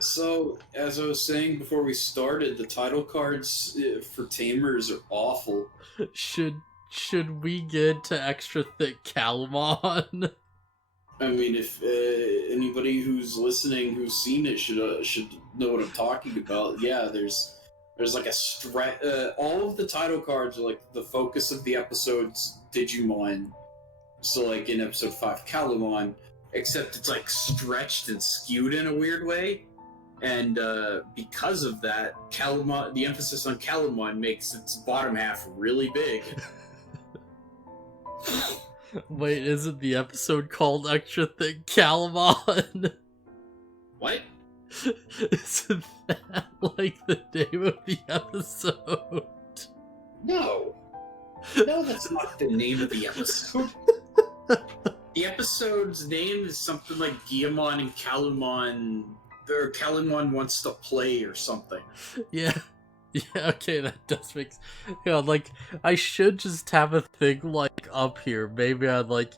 So, as I was saying before we started, the title cards for Tamers are awful. Should should we get to extra thick Calamon? I mean, if anybody who's listening who's seen it should know what I'm talking about. Yeah, there's like a all of the title cards are like the focus of the episode's Digimon. So, like in episode 5, Calamon, except it's like stretched and skewed in a weird way. And because of that, Calamon, the emphasis on Calamon makes its bottom half really big. Wait, isn't the episode called Extra Thick Calamon? What? Isn't that like the name of the episode? No. No, that's not the name of the episode. The episode's name is something like Guillamon and Calamon, or Calamon wants to play or something. Yeah. Yeah, okay, that does make sense. Yeah, like, I should just have a thing, like, up here. Maybe I'd, like...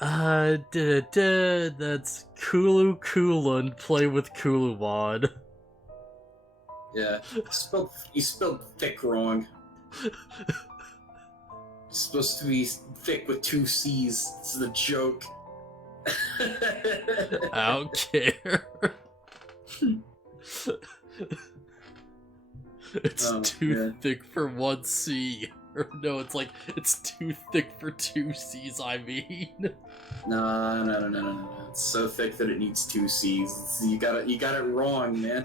that's Kulu Kulun, play with Kulumon. Yeah, you spelled thick wrong. It's supposed to be thick with 2 C's. It's the joke. I don't care. It's too thick for 1 C. Or no, it's too thick for 2 C's, I mean. No. It's so thick that it needs 2 C's. You got it wrong, man.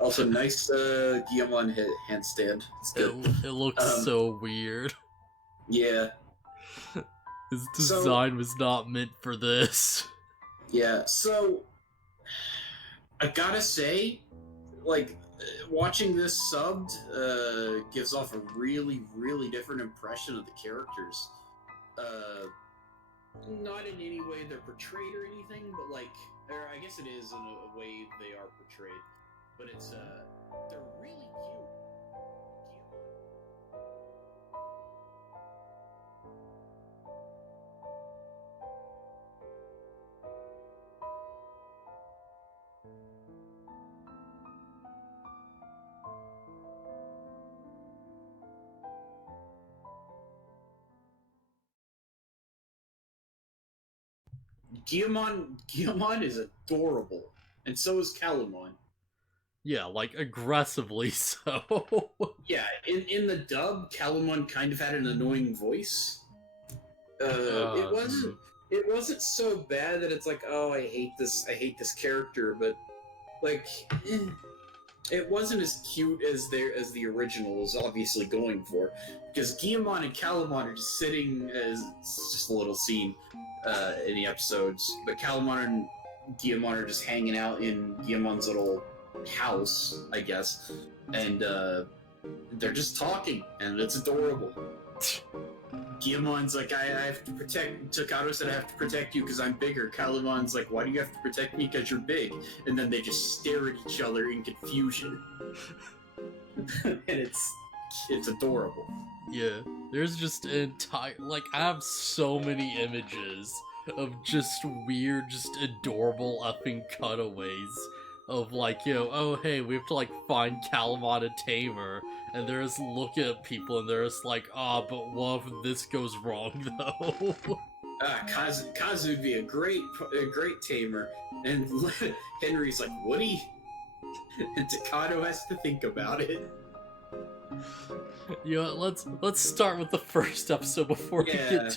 Also, nice Guillamon handstand. It's good. It looks so weird. Yeah. His design was not meant for this. Yeah, so I gotta say, like, watching this subbed gives off a really, really different impression of the characters. Not in any way they're portrayed or anything, but like, or I guess it is in a way they are portrayed, but it's they're really cute. Guillamon is adorable, and so is Calamon. Yeah, like, aggressively so. Yeah, in the dub, Calamon kind of had an annoying voice. It wasn't so bad that it's like, oh, I hate this character, but like, it wasn't as cute as the original was obviously going for. Because Guillamon and Calamon are just sitting as it's just a little scene in the episodes, but Calamon and Guillamon are just hanging out in Guillamon's little house, I guess, and they're just talking, and it's adorable. Guillamon's like, I have to protect. Takato said I have to protect you because I'm bigger. Calamon's like, why do you have to protect me? Because you're big. And then they just stare at each other in confusion, and it's adorable. Yeah, there's just entire, like, I have so many images of just weird, just adorable effing cutaways of, like, you know, oh hey, we have to, like, find Calamon and Tamer, and they're just looking at people and they're just like, but what if this goes wrong though? Kazu would be a great tamer, and Henry's like, Woody, and Takato has to think about it. You know, let's start with the first episode before we get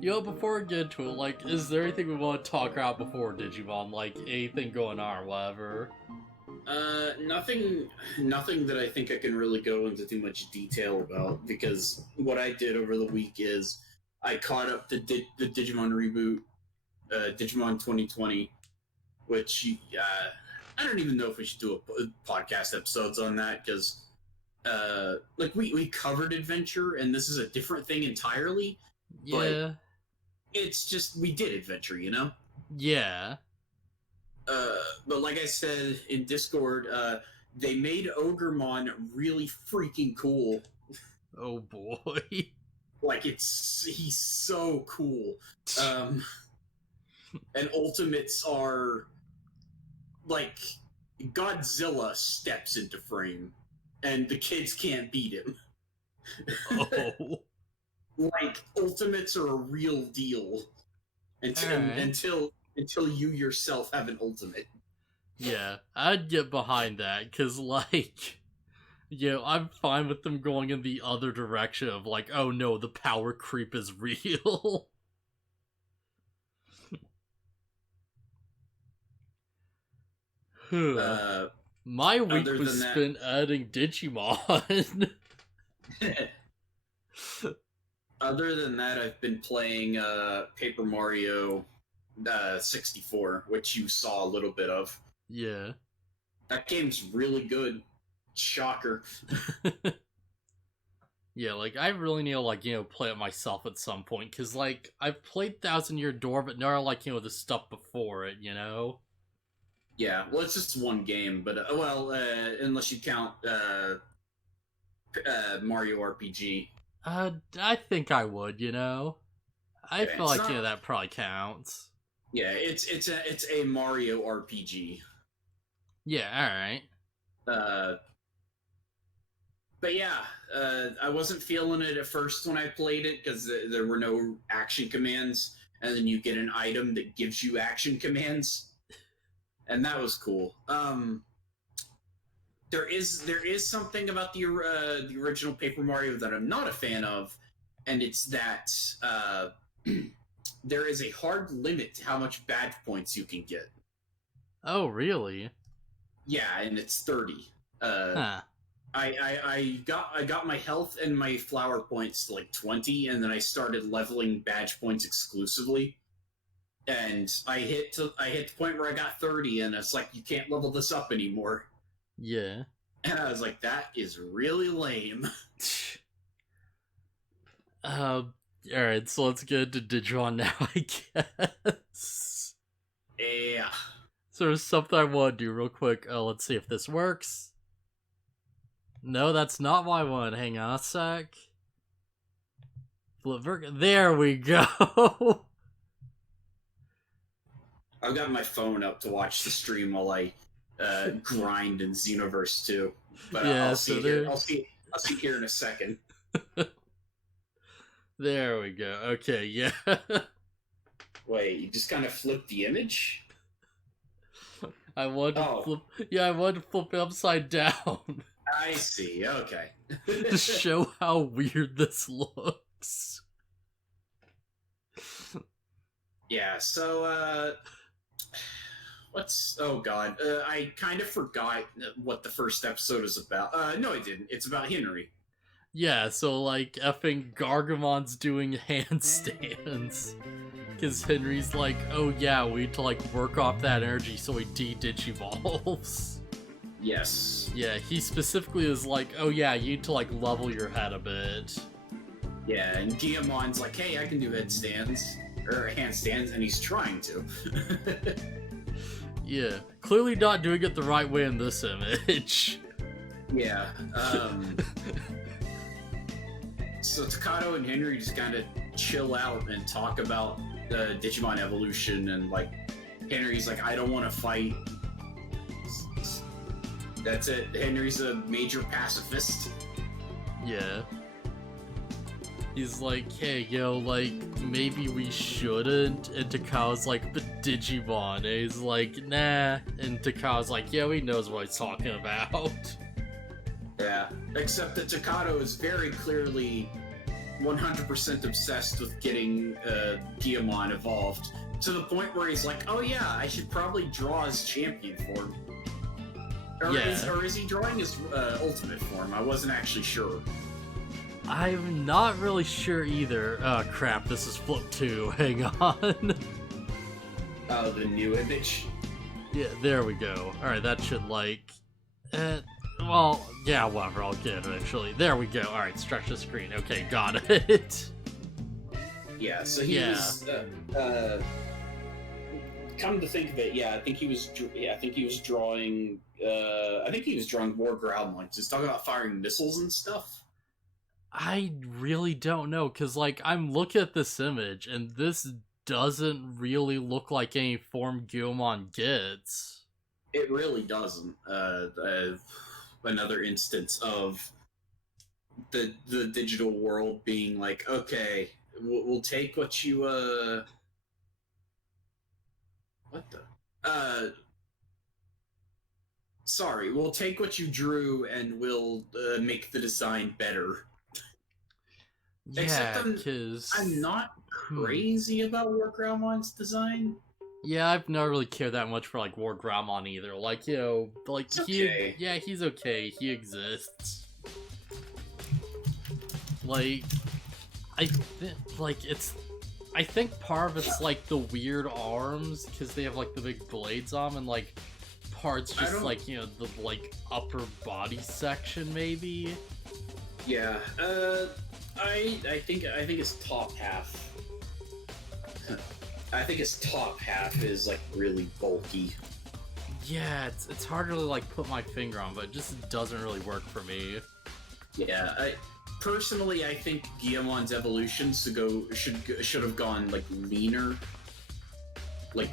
before we get into it. Like, is there anything we want to talk about before Digimon? Like, anything going on or whatever? Nothing that I think I can really go into too much detail about, because what I did over the week is I caught up the Digimon reboot, Digimon 2020, which I don't even know if we should do a podcast episodes on that, because like we covered Adventure, and this is a different thing entirely. Yeah. But it's just, we did Adventure, you know? Yeah. But like I said in Discord, they made Ogremon really freaking cool. Oh boy. Like, he's so cool. And Ultimates are like, Godzilla steps into frame, and the kids can't beat him. Oh. Like, ultimates are a real deal until you yourself have an ultimate. Yeah, I'd get behind that, because, like, I'm fine with them going in the other direction of, like, oh no, the power creep is real. My week was spent adding Digimon. Other than that, I've been playing Paper Mario 64, which you saw a little bit of. Yeah. That game's really good. Shocker. Yeah, like, I really need to, like, play it myself at some point, because, like, I've played Thousand Year Door, but never, like, the stuff before it, Yeah, well, it's just one game, but, unless you count Mario RPG. I think I would, I feel like, that probably counts. Yeah, it's a Mario RPG. Yeah, alright. But yeah, I wasn't feeling it at first when I played it, because there were no action commands, and then you get an item that gives you action commands, and that was cool. There is something about the original Paper Mario that I'm not a fan of, and it's that there is a hard limit to how much badge points you can get. Oh, really? Yeah, and it's 30. Huh. I got my health and my flower points to like 20, and then I started leveling badge points exclusively. And I hit the point where I got 30, and it's like, you can't level this up anymore. Yeah. And I was like, that is really lame. Alright, so let's get into Digimon now, I guess. Yeah. So there's something I want to do real quick. Let's see if this works. No, that's not what I want. Hang on a sec. There we go. I've got my phone up to watch the stream while I grind in Xenoverse 2. But yeah, I'll see here in a second. There we go. Okay, yeah. Wait, you just kind of flipped the image? I wanted to flip. Yeah, I wanted to flip it upside down. I see. Okay. To show how weird this looks. Yeah. So, oh god, I kind of forgot what the first episode is about. No, I didn't. It's about Henry. Yeah, so, like, effing Gargamon's doing handstands. Because Henry's like, oh yeah, we need to, like, work off that energy so he de-digivolves. Yes. Yeah, he specifically is like, oh yeah, you need to, like, level your head a bit. Yeah, and Guillemon's like, hey, I can do handstands, and he's trying to. Yeah, clearly not doing it the right way in this image. Yeah, so Takato and Henry just kind of chill out and talk about Digimon evolution, and, like, Henry's like, I don't want to fight. That's it. Henry's a major pacifist. Yeah. He's like, hey, like, maybe we shouldn't. And Takao's like, but Digimon. And he's like, nah. And Takao's like, yeah, he knows what he's talking about. Yeah. Except that Takato is very clearly 100% obsessed with getting Guillemon evolved. To the point where he's like, oh yeah, I should probably draw his champion form. Or is he drawing his ultimate form? I wasn't actually sure. I'm not really sure either. Oh crap, this is flip 2. Hang on. Oh, the new image? Yeah, there we go. Alright, that should, like... well, yeah, whatever, I'll get it eventually. There we go. Alright, stretch the screen. Okay, got it. Yeah, so he was... come to think of it, I think he was drawing... I think he was drawing more Groundlings. He's talking about firing missiles and stuff. I really don't know, because, like, I'm looking at this image, and this doesn't really look like any form Guillemon gets. It really doesn't. Another instance of the digital world being like, okay, we'll take what you what the sorry, we'll take what you drew and we'll make the design better. Except Yeah, because I'm not crazy about War Graumon's design. Yeah, I've never really cared that much for like War Graumon either. Like, you know, like It's okay. he's okay. He exists. Like, I think part of it's like the weird arms because they have like the big blades on them, and like parts just like, you know, the like upper body section maybe. Yeah. I think his top half. I think his top half is like really bulky. Yeah, it's hard to really like put my finger on, but it just doesn't really work for me. Yeah, personally, I think Guillemon's evolution should have gone like leaner, like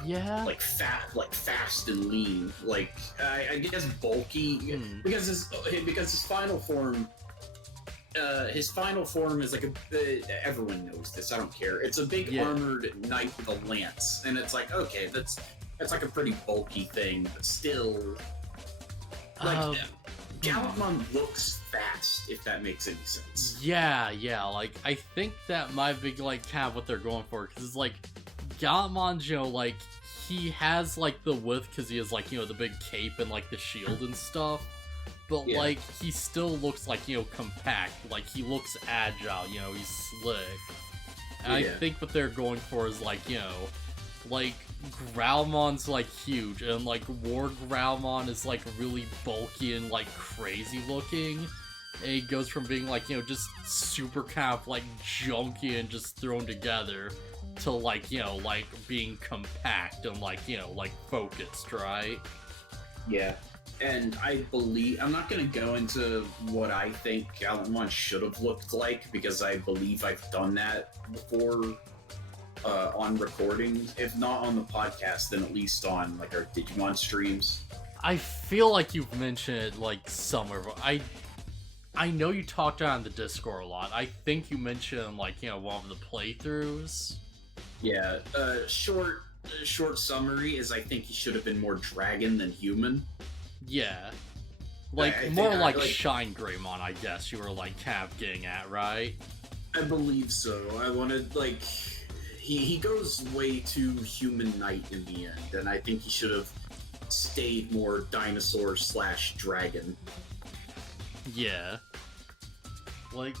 fast and lean. Like I guess bulky because his final form. His final form is like everyone knows this. I don't care. It's a big armored knight with a lance, and it's like, okay, that's like a pretty bulky thing, but still, like Gallantmon looks fast, if that makes any sense. Yeah. Like I think that might be like kind of what they're going for, because it's like Gallantmon, you know, like he has like the width because he has like, you know, the big cape and like the shield and stuff. But, like, he still looks, like, you know, compact. Like, he looks agile, you know, he's slick. And I think what they're going for is, like, you know, like, Graumon's, like, huge. And, like, War Graumon is, like, really bulky and, like, crazy looking. And he goes from being, like, you know, just super kind of, like, junky and just thrown together to, like, you know, like, being compact and, like, you know, like, focused, right? Yeah. And I believe, I'm not going to go into what I think Gallantmon should have looked like, because I believe I've done that before on recording. If not on the podcast, then at least on like our Digimon streams. I feel like you've mentioned it like somewhere, but I know you talked on the Discord a lot. I think you mentioned like, you know, one of the playthroughs. Yeah, short summary is I think he should have been more dragon than human. Yeah. Like, more like Shine Greymon, I guess you were, like, kind of getting at, right? I believe so. I wanted, like... He goes way too human knight in the end, and I think he should have stayed more dinosaur/dragon. Yeah. Like,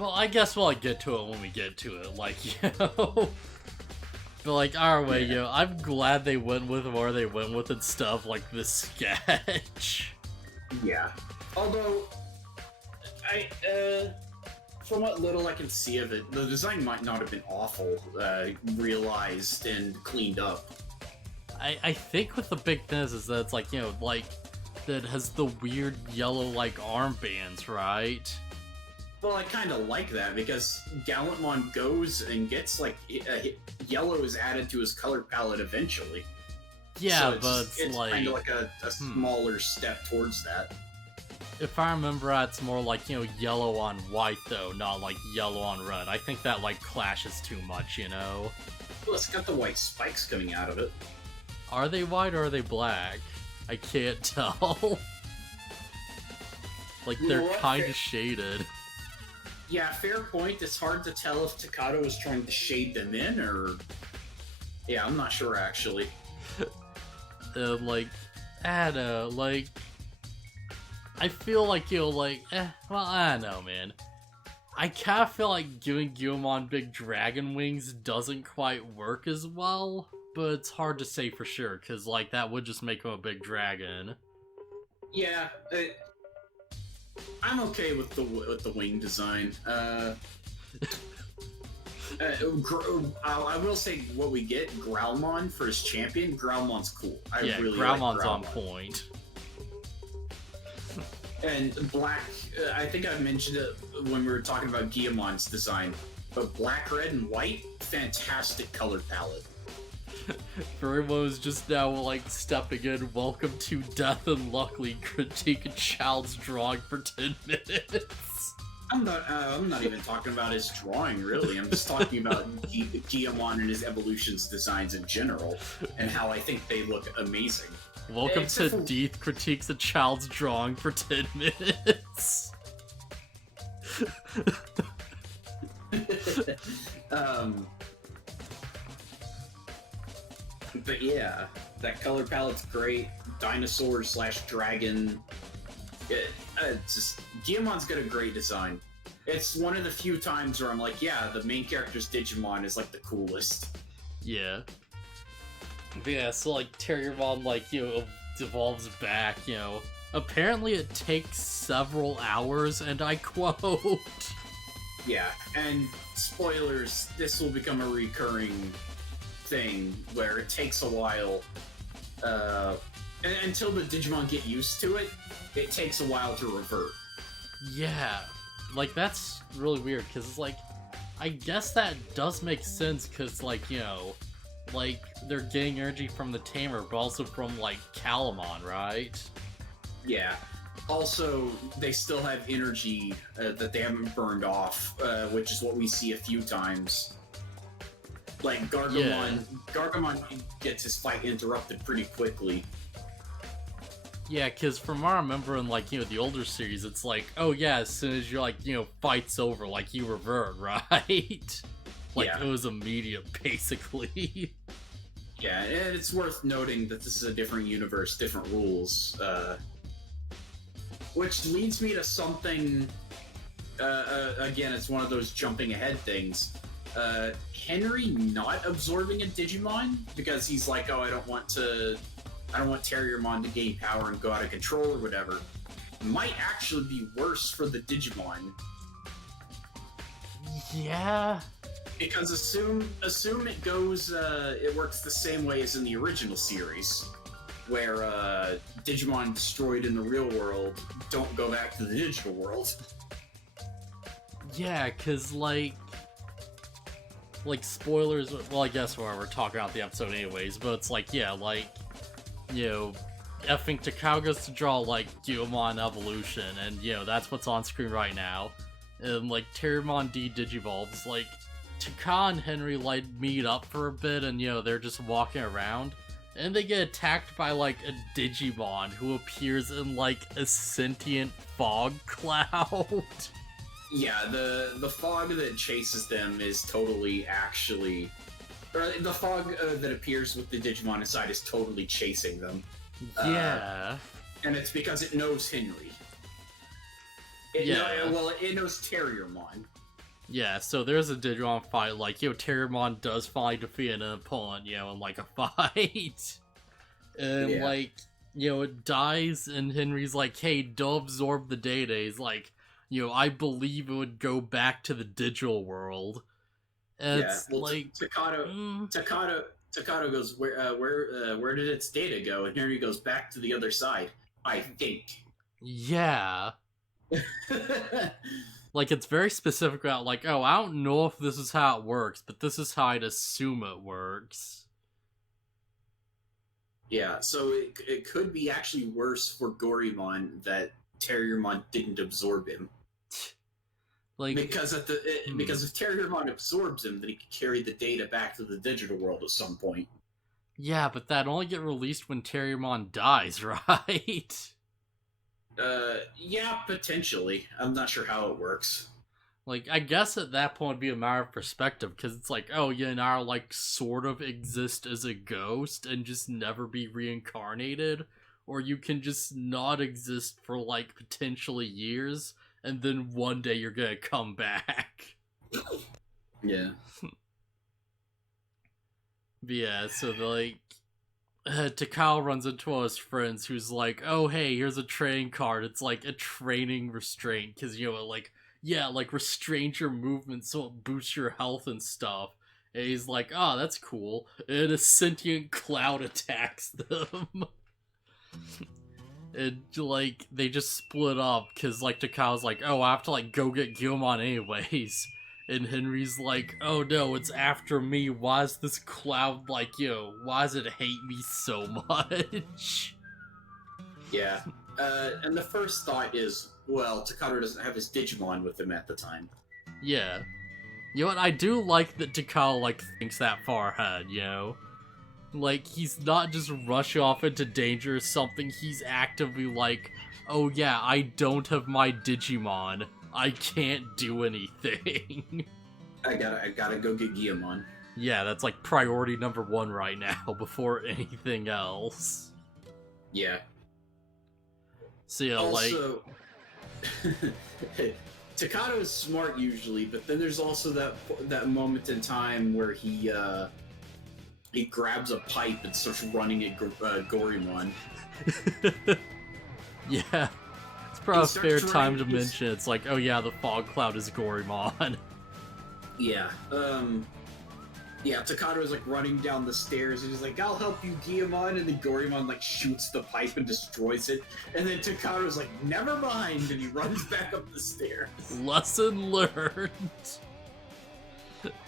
well, I guess we'll, like, get to it when we get to it. Like, you know... But, like, our way, you know, I'm glad they went with where they went with and stuff, like this sketch. Yeah. Although, from what little I can see of it, the design might not have been awful, realized and cleaned up. I think what the big thing is that it's, like, you know, like, that has the weird yellow, like, armbands, right? Well, I kind of like that, because Gallantmon goes and gets, like, yellow is added to his color palette eventually. Yeah, so but it's like... kind of like a smaller step towards that. If I remember right, it's more like, you know, yellow on white, though, not like yellow on red. I think that, like, clashes too much, you know? Well, it's got the white spikes coming out of it. Are they white or are they black? I can't tell. Like, they're kind of shaded. Yeah, fair point. It's hard to tell if Takato is trying to shade them in, or... Yeah, I'm not sure, actually. Like, I don't know, like... I feel like, you know, like, well, I don't know, man. I kind of feel like giving Guillemon big dragon wings doesn't quite work as well, but it's hard to say for sure, because, like, that would just make him a big dragon. Yeah, I'm okay with the wing design. I will say what we get, Graumon's for his champion. Graumon's cool. Graumon's on point. And black, I think I mentioned it when we were talking about Guillemon's design, but black, red, and white, fantastic color palette. For everyone who's just now, like, stepping in, welcome to Death and Luckily critique a child's drawing for 10 minutes. I'm not even talking about his drawing, really. I'm just talking about Guillemon and his evolutions designs in general, and how I think they look amazing. Welcome to Deeth critiques a child's drawing for 10 minutes. But yeah, that color palette's great. Dinosaur / dragon. Guillemon's got a great design. It's one of the few times where I'm like, yeah, the main character's Digimon is like the coolest. Yeah. But yeah, so like Terriermon, like, you know, devolves back, you know. Apparently it takes several hours, and I quote. Yeah, and spoilers, this will become a recurring thing where it takes a while. Until the Digimon get used to it, it takes a while to revert. Yeah, like that's really weird, because it's like, I guess that does make sense, because like, you know, like, they're getting energy from the Tamer, but also from, like, Calamon, right? Yeah. Also, they still have energy that they haven't burned off, which is what we see a few times. Like, Gargamon gets his fight interrupted pretty quickly. Yeah, because from what I remember in, like, you know, the older series, it's like, oh yeah, as soon as you're, like, you know, fight's over, like, you revert, right? Like, yeah. It was immediate, basically. Yeah, and it's worth noting that this is a different universe, different rules. Which leads me to something... again, it's one of those jumping ahead things. Henry not absorbing a Digimon because he's like, oh, I don't want Terriermon to gain power and go out of control or whatever, might actually be worse for the Digimon. Yeah. Because assume it goes, it works the same way as in the original series, where Digimon destroyed in the real world don't go back to the digital world. Yeah, because, like, spoilers, well, I guess we're talking about the episode anyways, but it's like, yeah, like, you know, effing Takao goes to draw, like, Guillemon Evolution, and, you know, that's what's on screen right now. And, like, Terriermon D-Digivolves, like, Takao and Henry, like, meet up for a bit, and, you know, they're just walking around, and they get attacked by, like, a Digimon who appears in, like, a sentient fog cloud. Yeah, the fog that chases them is totally actually... Or the fog that appears with the Digimon inside is totally chasing them. Yeah. And it's because it knows Henry. It knows Terriermon. Yeah, so there's a Digimon fight, like, you know, Terriermon does finally defeat an opponent, you know, in, like, a fight. And, like, you know, it dies, and Henry's like, hey, don't absorb the data. He's like, you know, I believe it would go back to the digital world. And it's like... Takato goes, where did its data go? And Henry goes, back to the other side, I think. Yeah. Like, it's very specific about, like, oh, I don't know if this is how it works, but this is how I'd assume it works. Yeah, so it could be actually worse for Gorimon that Terriermon didn't absorb him. Like, because if Terriermon absorbs him, then he could carry the data back to the digital world at some point. Yeah, but that'd only get released when Terriermon dies, right? Yeah, potentially. I'm not sure how it works. Like, I guess at that point it'd be a matter of perspective, because it's like, oh, you now, like, sort of exist as a ghost and just never be reincarnated, or you can just not exist for, like, potentially years, and then one day you're gonna come back. Yeah. But yeah, so, like, Takao runs into one of his friends who's like, oh, hey, here's a training card. It's like a training restraint, because, you know, like, yeah, like, restrains your movement so it boosts your health and stuff. And he's like, oh, that's cool. And a sentient cloud attacks them. And, like, they just split up, because, like, Takao's like, oh, I have to, like, go get Guillemon anyways. And Henry's like, oh no, it's after me. Why is this cloud like, why does it hate me so much? Yeah. And the first thought is, well, Takaro doesn't have his Digimon with him at the time. Yeah. You know what, I do like that Takao, like, thinks that far ahead, Like, he's not just rushing off into danger or something, he's actively like, oh yeah, I don't have my Digimon. I can't do anything. I gotta go get Guillemon. Yeah, that's like priority number 1 right now, before anything else. Yeah. So yeah, also, Takado's smart usually, but then there's also that moment in time where he grabs a pipe and starts running at Gorimon. Yeah. It's probably a fair time to mention, it's like, oh yeah, the fog cloud is Gorimon. Yeah, yeah, Takado's like running down the stairs and he's like, I'll help you, Guillemon, and then Gorimon like shoots the pipe and destroys it, and then Takado's like, never mind, and he runs back up the stairs. Lesson learned.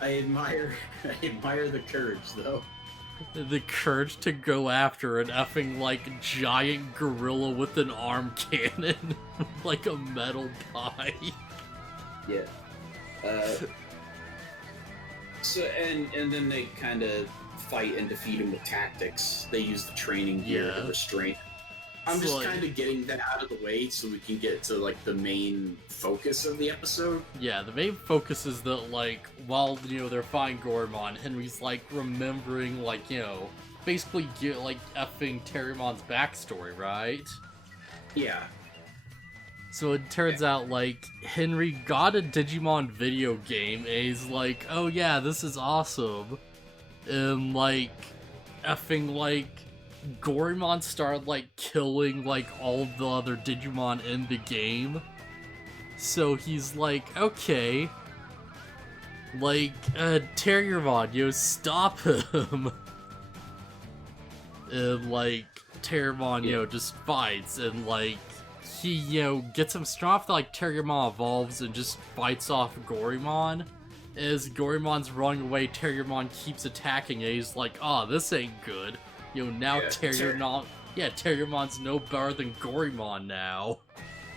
I admire the courage, though. The courage to go after an effing, like, giant gorilla with an arm cannon, like a metal pipe. Yeah. So, and then they kind of fight and defeat him with tactics. They use the training gear to restrain. I'm just kind of getting that out of the way so we can get to, like, the main focus of the episode. Yeah, the main focus is that, like, while, they're fighting Gorimon, Henry's, like, remembering, like, basically, like, effing Terrimon's backstory, right? Yeah. So it turns out, like, Henry got a Digimon video game, and he's like, oh yeah, this is awesome. And, like, effing, like, Gorimon started, like, killing, like, all of the other Digimon in the game. So he's like, okay. Like, Terriermon, stop him. And, like, Terriermon, just fights, and, like, he, gets him strong enough that, like, Terriermon evolves and just fights off Gorimon. As Gorimon's running away, Terriermon keeps attacking it. He's like, oh, this ain't good. Now Terriermon's no better than Gorimon now.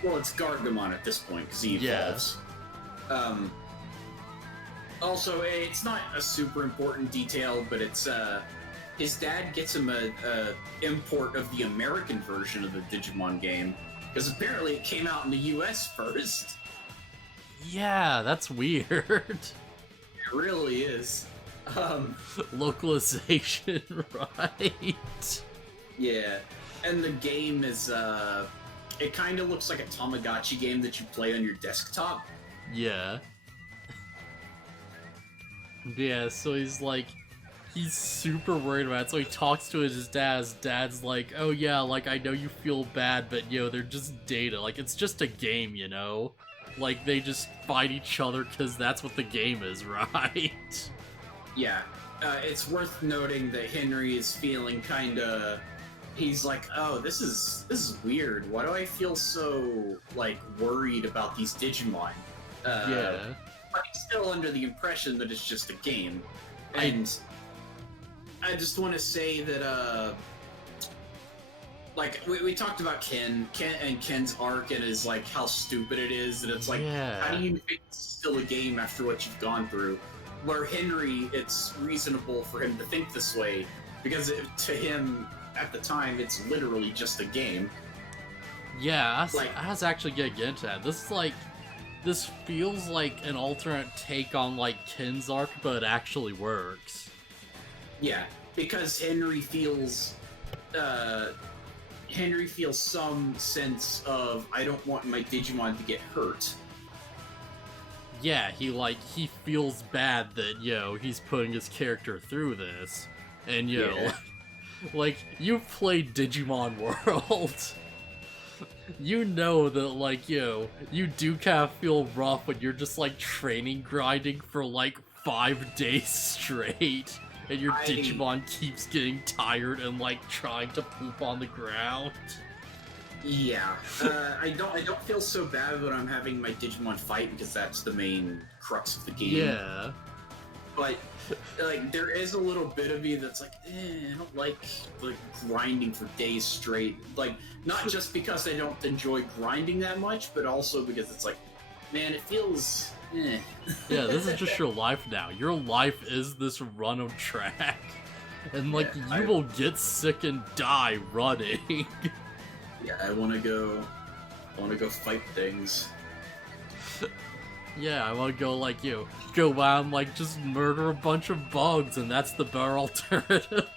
Well, it's Gargamon at this point, because he evolves. Also, it's not a super important detail, but it's, his dad gets him a import of the American version of the Digimon game, because apparently it came out in the US first. Yeah, that's weird. It really is. Localization, right? Yeah, and the game is, it kind of looks like a Tamagotchi game that you play on your desktop. Yeah. Yeah, so he's like, he's super worried about it, so he talks to his dad. His dad's like, oh yeah, like, I know you feel bad, but, they're just data. Like, it's just a game, Like, they just fight each other because that's what the game is, right? Yeah. It's worth noting that Henry is feeling kinda... He's like, oh, this is weird. Why do I feel so, like, worried about these Digimon? Yeah. But he's still under the impression that it's just a game. And I just want to say that, like, we talked about Ken and Ken's arc and his, like, how stupid it is, and it's like, how do you think it's still a game after what you've gone through? Where Henry, it's reasonable for him to think this way, because to him, at the time, it's literally just a game. Yeah, I was actually gonna get into that. This feels like an alternate take on, like, Ken's arc, but it actually works. Yeah, because Henry feels some sense of, I don't want my Digimon to get hurt. Yeah, he feels bad that, he's putting his character through this. And, like, you've played Digimon World. You know that, like, you do kind of feel rough when you're just, like, training grinding for, like, 5 days straight. And your Digimon keeps getting tired and, like, trying to poop on the ground. Yeah, I don't feel so bad when I'm having my Digimon fight because that's the main crux of the game. Yeah. But like, there is a little bit of me that's like, I don't like grinding for days straight. Like, not just because I don't enjoy grinding that much, but also because it's like, man, it feels. Yeah, this is just your life now. Your life is this run of track, and like you will get sick and die running. Yeah, I want to go fight things. Yeah, I want to go like go out and like just murder a bunch of bugs, and that's the better alternative.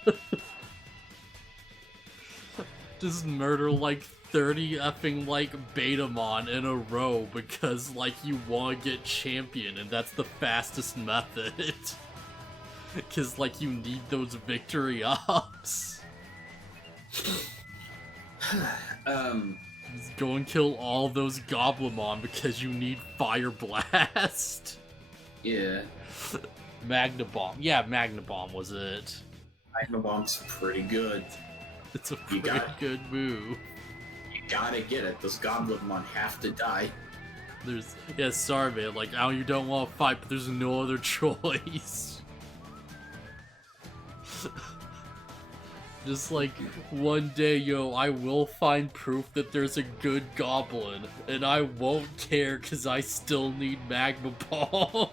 Just murder like 30 effing like Betamon in a row because like you want to get champion, and that's the fastest method. Because like you need those victory ups. Just go and kill all those Goblimon because you need Fire Blast. Yeah. Magma Bomb. Yeah, Magma Bomb was it. Magma Bomb's pretty good. It's a pretty good move. You gotta get it. Those Goblimon have to die. Sorry man, like, I know you don't want to fight, but there's no other choice. Just like, one day, I will find proof that there's a good goblin, and I won't care because I still need Magma Bomb.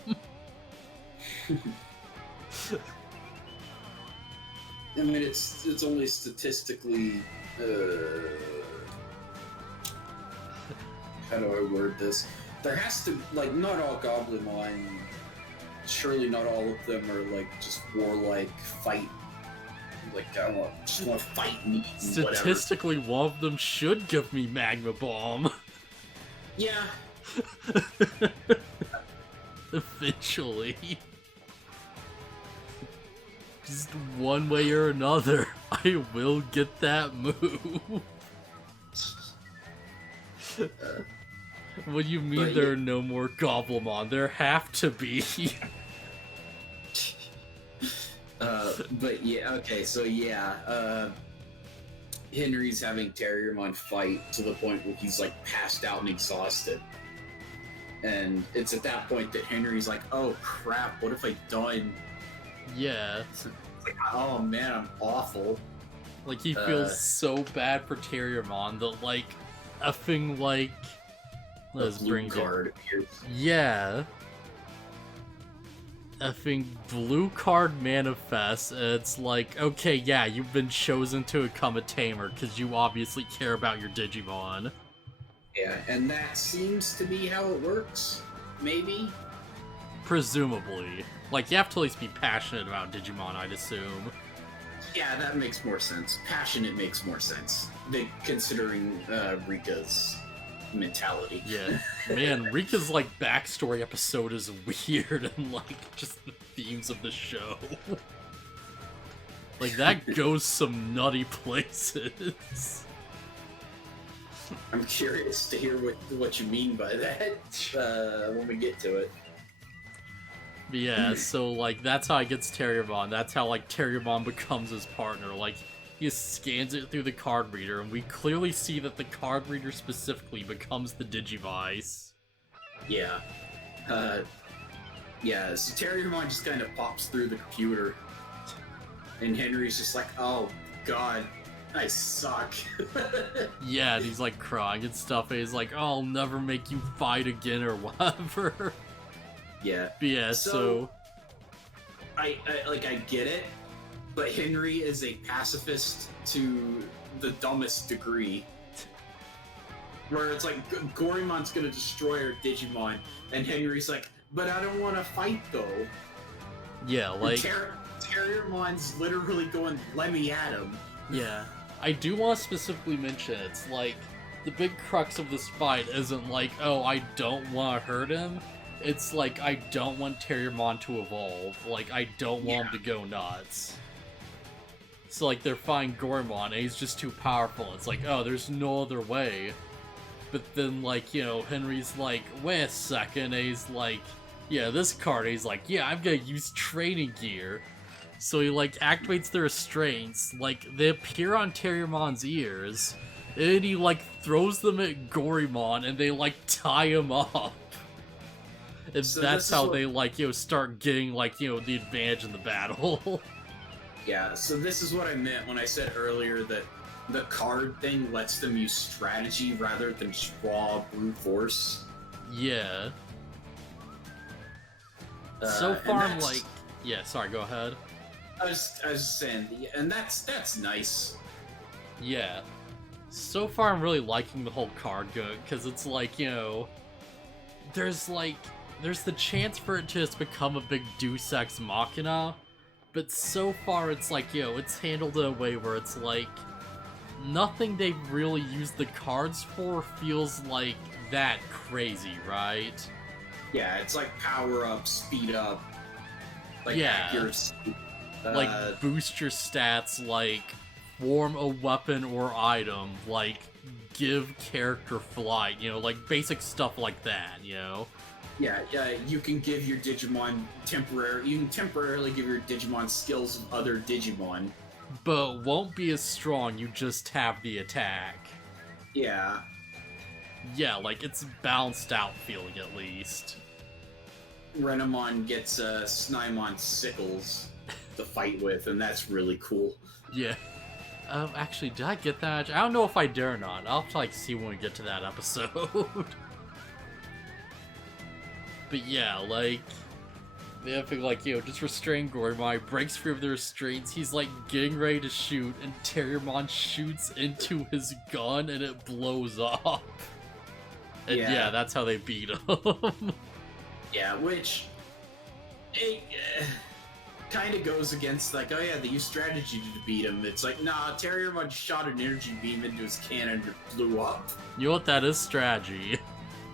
I mean, it's only statistically, how do I word this? There has to, like, not all Goblimon, surely not all of them are, like, just warlike fight. Like, just want to fight me. Statistically, whatever. one of them should give me Magma Bomb. Yeah. Eventually. Just one way or another, I will get that move. What do you mean there are no more Goblimon? There have to be. But yeah, okay, so yeah, Henry's having Terriermon fight to the point where he's like passed out and exhausted. And it's at that point that Henry's like, oh crap, what have I done? Yeah. It's like, oh man, I'm awful. Like, he feels so bad for Terriermon that, like, effing, like... Let's bring card. Yeah. Effing blue card manifests, and it's like, okay, yeah, you've been chosen to become a tamer, because you obviously care about your Digimon. Yeah, and that seems to be how it works, maybe? Presumably. Like, you have to at least be passionate about Digimon, I'd assume. Yeah, that makes more sense. Passionate makes more sense, considering Rika's mentality. Yeah. Man, Rika's, like, backstory episode is weird, and, like, just the themes of the show. Like, that goes some nutty places. I'm curious to hear what you mean by that when we get to it. But yeah, so, like, that's how he gets Terriermon. That's how, like, Terriermon becomes his partner. Like, he scans it through the card reader, and we clearly see that the card reader specifically becomes the Digivice. Yeah. Yeah, so Terriermon just kind of pops through the computer. And Henry's just like, oh, God, I suck. Yeah, and he's, like, crying and stuff, and he's like, oh, I'll never make you fight again, or whatever. Yeah. But yeah, so... I get it, but Henry is a pacifist to the dumbest degree. Where it's like, Gorimon's gonna destroy our Digimon, and Henry's like, but I don't want to fight, though. Yeah, like... Terriermon's literally going, let me at him. Yeah. I do want to specifically mention, it's like, the big crux of this fight isn't like, oh, I don't want to hurt him. It's like, I don't want Terriermon to evolve. Like, I don't want him to go nuts. So, like, they're fighting Gorimon, and he's just too powerful. It's like, oh, there's no other way. But then, like, Henry's like, wait a second, and he's like, yeah, this card, and he's like, yeah, I'm gonna use training gear. So he, like, activates their restraints. Like, they appear on Terriermon's ears, and he, like, throws them at Gorimon, and they, like, tie him up. And So that's how they, like, start getting, like, the advantage in the battle. Yeah, so this is what I meant when I said earlier that the card thing lets them use strategy rather than just raw brute force. Yeah. So far, I'm like... that's- Yeah, sorry, go ahead. I was just saying, and that's nice. Yeah. So far, I'm really liking the whole card good, because it's like, there's the chance for it to just become a big Deus Ex Machina, but so far it's like, it's handled in a way where it's like, nothing they've really used the cards for feels like that crazy, right? Yeah, it's like power up, speed up, like Yeah. accuracy. Like, boost your stats, like, form a weapon or item, like, give character flight, like, basic stuff like that, Yeah, you can give your Digimon you can temporarily give your Digimon skills of other Digimon. But won't be as strong, you just have the attack. Yeah. Yeah, like, it's balanced out feeling at least. Renamon gets Snymon sickles to fight with, and that's really cool. Yeah. Actually, did I get that? I don't know if I did or not. I'll have to, like, see when we get to that episode. But yeah, like, they have to, like, just restrain Gorimon. He breaks free of the restraints. He's, like, getting ready to shoot, and Terriermon shoots into his gun, and it blows up. And yeah, that's how they beat him. Yeah, which it kind of goes against, like, oh yeah, they use strategy to beat him. It's like, nah, Terriermon shot an energy beam into his cannon and it blew up. You know what? That is strategy.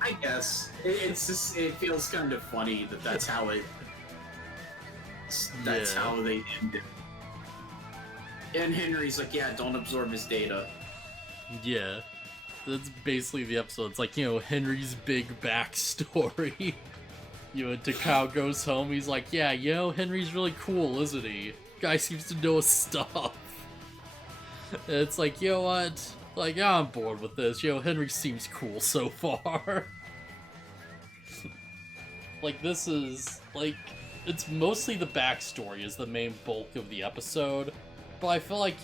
I guess. It's just, it feels kind of funny that that's how it... That's how they end it. And Henry's like, yeah, don't absorb his data. Yeah. That's basically the episode. It's like, Henry's big backstory. Takao goes home, he's like, yeah, Henry's really cool, isn't he? Guy seems to know his stuff. And it's like, you know what? Like, I'm bored with this. Henry seems cool so far. Like, this is, like, it's mostly the backstory is the main bulk of the episode. But I feel like,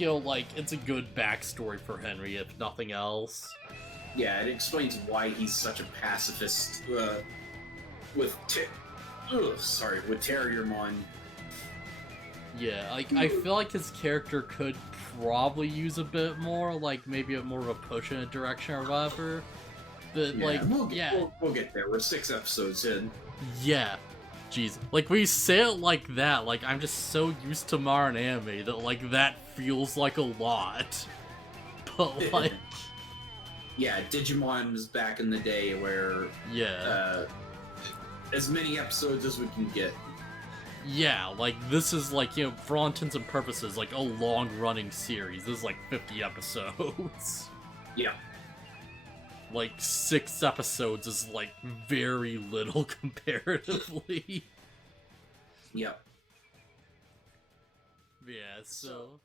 it's a good backstory for Henry, if nothing else. Yeah, it explains why he's such a pacifist, with Terriermon. Yeah, like, I feel like his character could probably use a bit more, like, maybe more of a push in a direction or whatever. But, Yeah, like, we'll get there. We're 6 episodes in. Yeah. Jeez. Like, when you say it like that, like, I'm just so used to modern anime that, like, that feels like a lot. But, like... Yeah, Digimon was back in the day where... Yeah. As many episodes as we can get. Yeah, like, this is, like, for all intents and purposes, like, a long-running series. This is, like, 50 episodes. Yeah. Like, 6 episodes is, like, very little comparatively. Yep. Yeah, so...